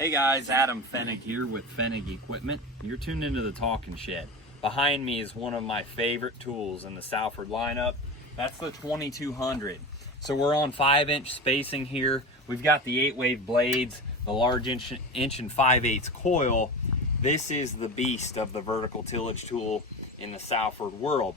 Hey guys, Adam Fennig here with Fennig Equipment. You're tuned into the Talking Shed. Behind me is one of my favorite tools in the Salford lineup. That's the 2200. So we're on 5-inch spacing here. We've got the 8-wave blades, the large inch and 5/8 coil. This is the beast of the vertical tillage tool in the Salford world.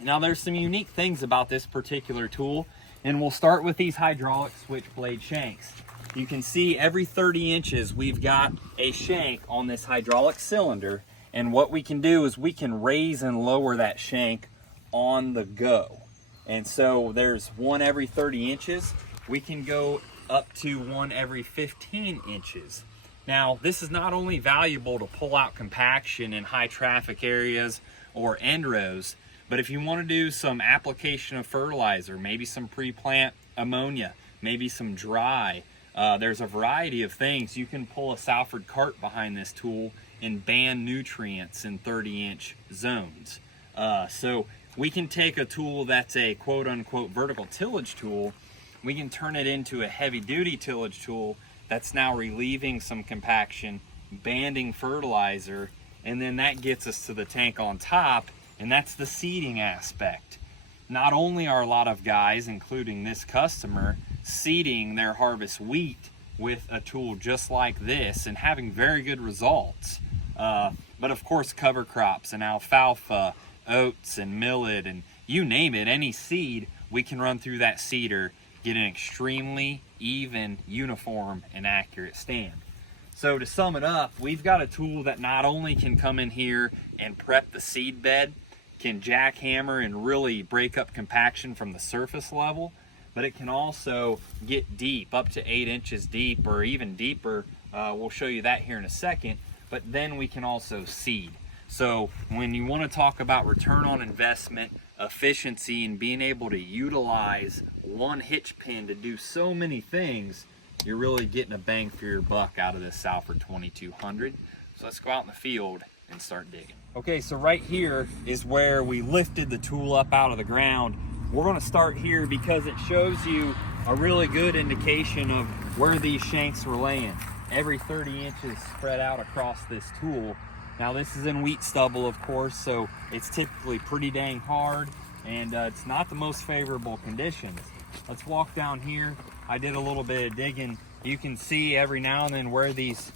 Now there's some unique things about this particular tool, and we'll start with these hydraulic switch blade shanks. You can see every 30 inches we've got a shank on this hydraulic cylinder, and what we can do is we can raise and lower that shank on the go. And so there's one every 30 inches. We can go up to one every 15 inches. Now this is not only valuable to pull out compaction in high traffic areas or end rows, but if you want to do some application of fertilizer, maybe some pre-plant ammonia, maybe some dry, there's a variety of things. You can pull a Salford cart behind this tool and ban nutrients in 30-inch zones. So we can take a tool that's a quote-unquote vertical tillage tool, we can turn it into a heavy-duty tillage tool that's now relieving some compaction, banding fertilizer, and then that gets us to the tank on top, and that's the seeding aspect. Not only are a lot of guys, including this customer, seeding their harvest wheat with a tool just like this and having very good results, but of course cover crops and alfalfa, oats and millet, and you name it, any seed, we can run through that seeder, get an extremely even, uniform, and accurate stand. So to sum it up, we've got a tool that not only can come in here and prep the seed bed, can jackhammer and really break up compaction from the surface level, but it can also get deep, up to 8 inches deep or even deeper. We'll show you that here in a second, but then we can also seed. So when you want to talk about return on investment, efficiency, and being able to utilize one hitch pin to do so many things, you're really getting a bang for your buck out of this Salford 2200. So let's go out in the field and start digging. Okay, so right here is where we lifted the tool up out of the ground. We're going to start here because it shows you a really good indication of where these shanks were laying. Every 30 inches spread out across this tool. Now this is in wheat stubble, of course, so it's typically pretty dang hard, and it's not the most favorable conditions. Let's walk down here. I did a little bit of digging. You can see every now and then where these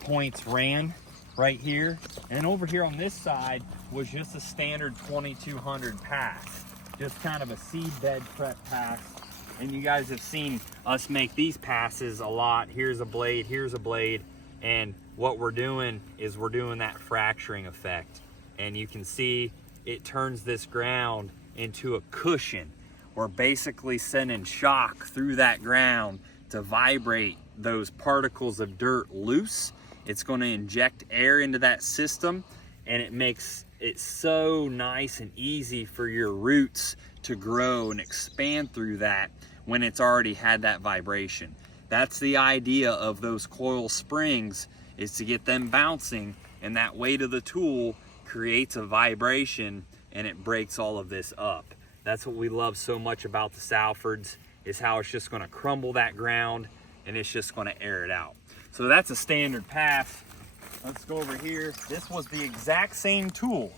points ran right here. And over here on this side was just a standard 2200 pass. Just kind of a seed bed prep pass. And you guys have seen us make these passes a lot. Here's a blade, and what we're doing is we're doing that fracturing effect. And you can see it turns this ground into a cushion. We're basically sending shock through that ground to vibrate those particles of dirt loose. It's going to inject air into that system, and it makes it so nice and easy for your roots to grow and expand through that when it's already had that vibration. That's the idea of those coil springs, is to get them bouncing, and that weight of the tool creates a vibration and it breaks all of this up. That's what we love so much about the Salfords, is how it's just going to crumble that ground and it's just going to air it out. So that's a standard pass. Let's go over here. This was the exact same tool.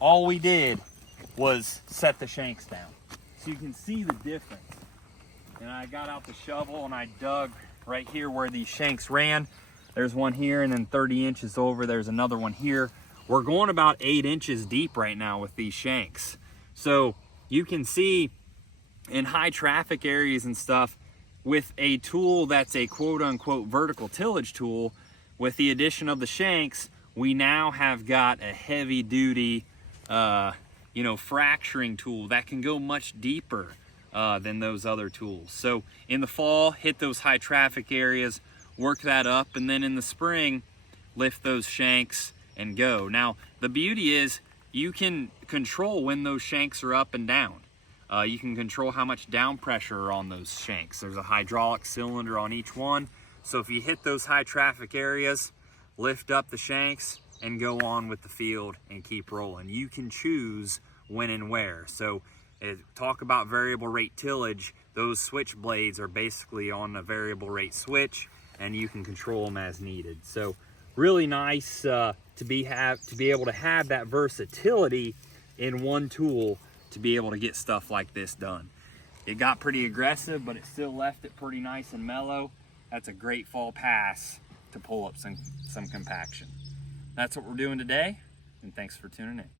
All we did was set the shanks down. So you can see the difference. And I got out the shovel and I dug right here where these shanks ran. There's one here, and then 30 inches over, there's another one here. We're going about 8 inches deep right now with these shanks. So you can see in high traffic areas and stuff, with a tool that's a quote-unquote vertical tillage tool, with the addition of the shanks, we now have got a heavy-duty, fracturing tool that can go much deeper than those other tools. So in the fall, hit those high traffic areas, work that up, and then in the spring, lift those shanks and go. Now, the beauty is you can control when those shanks are up and down. You can control how much down pressure are on those shanks. There's a hydraulic cylinder on each one. So if you hit those high traffic areas, lift up the shanks and go on with the field and keep rolling. You can choose when and where. So talk about variable rate tillage, those switch blades are basically on a variable rate switch. and you can control them as needed. So really nice to be able to have that versatility in one tool to be able to get stuff like this done. It got pretty aggressive, but it still left it pretty nice and mellow. That's a great fall pass to pull up some compaction. That's what we're doing today, and thanks for tuning in.